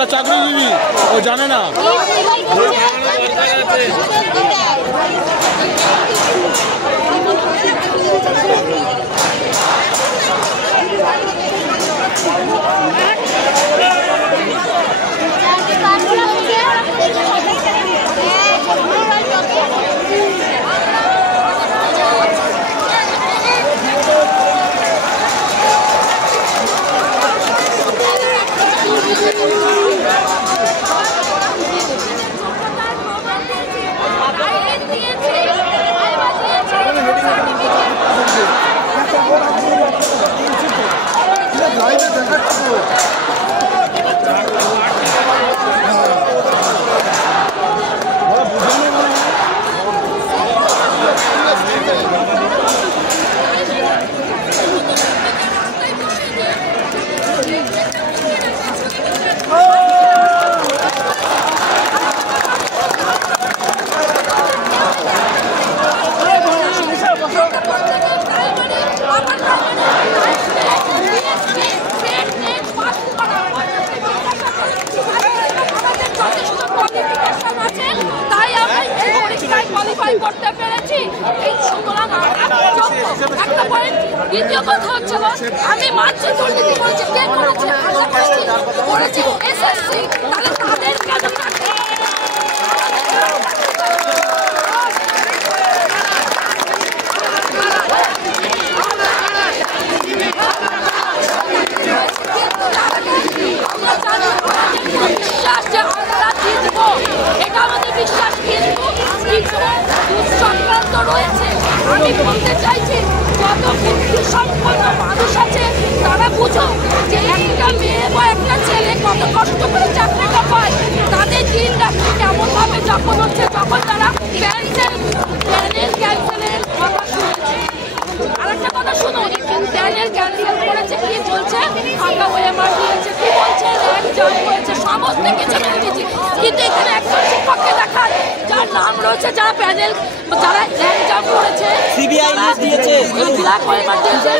আমরা চাকরিজীবী, ও জানে না। করতে পেরেছি। এই সুতরাং একটা পয়েন্ট। দ্বিতীয় কথা হচ্ছে আমি মানছি দুর্নীতি করেছি, কে করেছে আশা করেছি এসএসসি, তাহলে তাদের কেন বিশ্বাস যে আমরা জিতবো, এটা আমাদের বিশ্বাস, কিন্তু দুঃসংক্রান্ত রয়েছে। আমি বলতে চাইছি যত বুদ্ধি সম্পন্ন মানুষ আছে তারা বুঝো যে একটা মেয়ে বা একটা ছেলে কত কষ্ট করে চাকরিটা পায়, তাদের দিন রাত্রি কেমন ভাবে যখন হচ্ছে, যখন তারা ক্যান্সেলের কথা শুনেছে। আরেকটা কথা শুনুন, প্যানেল ক্যান্সেল করেছে, কি বলছে ফাঁকা ওএমআর দিয়েছে, কি বলছে র্যাঙ্ক জাম্প হয়েছে, সমস্ত কিছু মেনে দিয়েছি, কিন্তু এখানে একজন শিক্ষককে দেখান যার নাম রয়েছে, যারা প্যানেল যারা র্যাঙ্ক জাম্প করেছে, সিবিআই লিস্ট দিয়েছে, ব্ল্যাক ওএমআর দিয়েছে,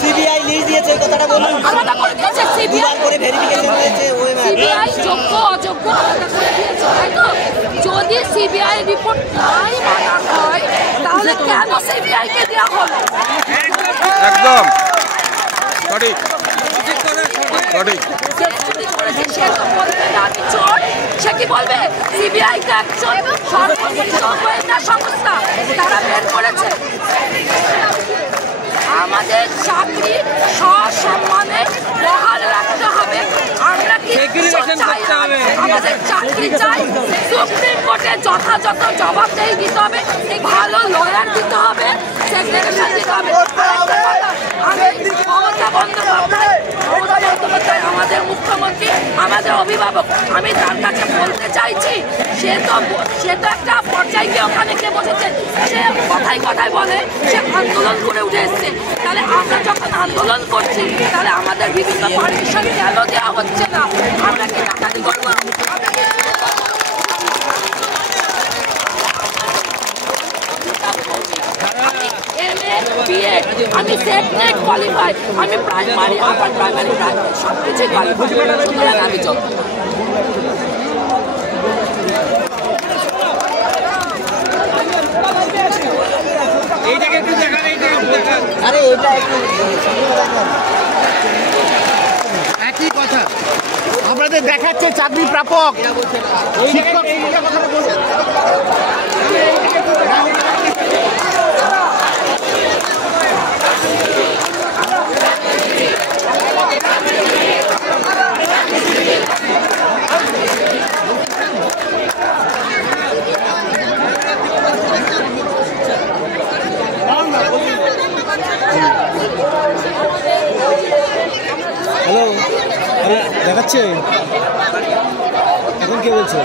সিবিআই লিস্ট দিয়েছে, এই কথাটা বলুন। আলাদা করে দিয়েছে, সিবিআই করে ভেরিফিকেশন হয়েছে, সিবিআই যোগ্য অযোগ্য আলাদা করে দিয়েছে, তাই তো? যদি সিবিআই রিপোর্ট নাই মানা হয় তাহলে কেন সিবিআই কে দেওয়া হলো? একদম সঠিক সঠিক। সে কি বলবে? সিবিআই কে একজন সর্বশ্রেষ্ঠ গোয়েন্দা সংস্থা, তারা বের করেছে। আমাদের চাকরি সসম্মানে বহাল রাখতে হবে। আমরা কি আমাদের চাকরি চাই, সুপ্রিম কোর্টে যথাযথ জবাবদেহি দিতে হবে, ভালো লয়ার দিতে হবে, সেগ্রিগেশন দিতে হবে। আমি মমতা বন্দ্যোপাধ্যায় আমাদের মুখ্যমন্ত্রী, আমাদের অভিভাবক, আমি তার কাছে বলতে চাইছি, সে তো একটা পর্যায়ে গিয়ে ওখানে কে বসেছে, সে কথায় কথায় বলে সে আন্দোলন করে উঠে এসছে। তাহলে আমরা যখন আন্দোলন করছি তাহলে আমাদের বিভিন্ন পারমিশন কেন দেওয়া হচ্ছে না? আমরা কি ডাকাতি করবো? আমি সেট কোয়ালিফাই, আমি প্রাইমারি আপার প্রাইমারি সব কিছুই কোয়ালিফাই, সুতরাং আমি চলতে একই কথা আপনাদের দেখাচ্ছে চাকরি প্রাপক শিক্ষক। হ্যালো, দেখাচ্ছে এখন কে বলছে?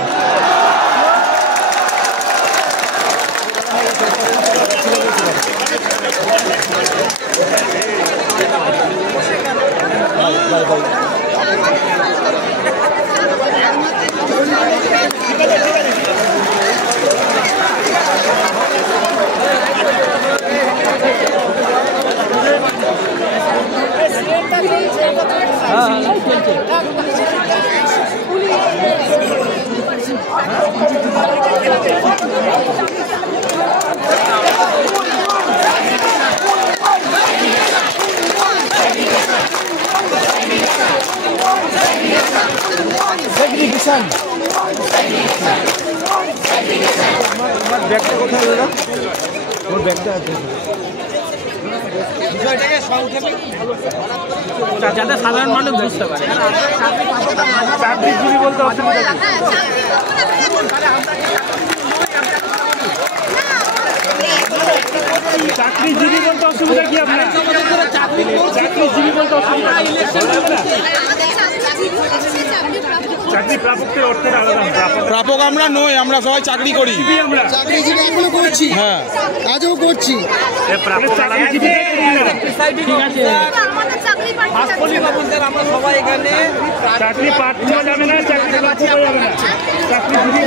হ্যাঁ অ্যাকশন। আমার ব্যাগটা কোথায় দাদা? ওর ব্যাগটা আছে। বিষয়টাকে সংক্ষেপে যাতে সাধারণ মানুষ বুঝতে পারে। চাকরিজীবী বলতে অসুবিধা কি? চাকরিজীবী বলতে অসুবিধা কি আপনার? চাকরিজীবী বলতে অসুবিধা চাকরি প্রাপকের অর্থের আলাদা। প্রাপক আমরা নই, আমরা সবাই চাকরি করি। চাকরিজীবী এখনো করছি, হ্যাঁ কাজও করছি। আমরা সবাই এখানে চাকরি পাওয়া যাবে না, চাকরি যাবে না, চাকরিজীবী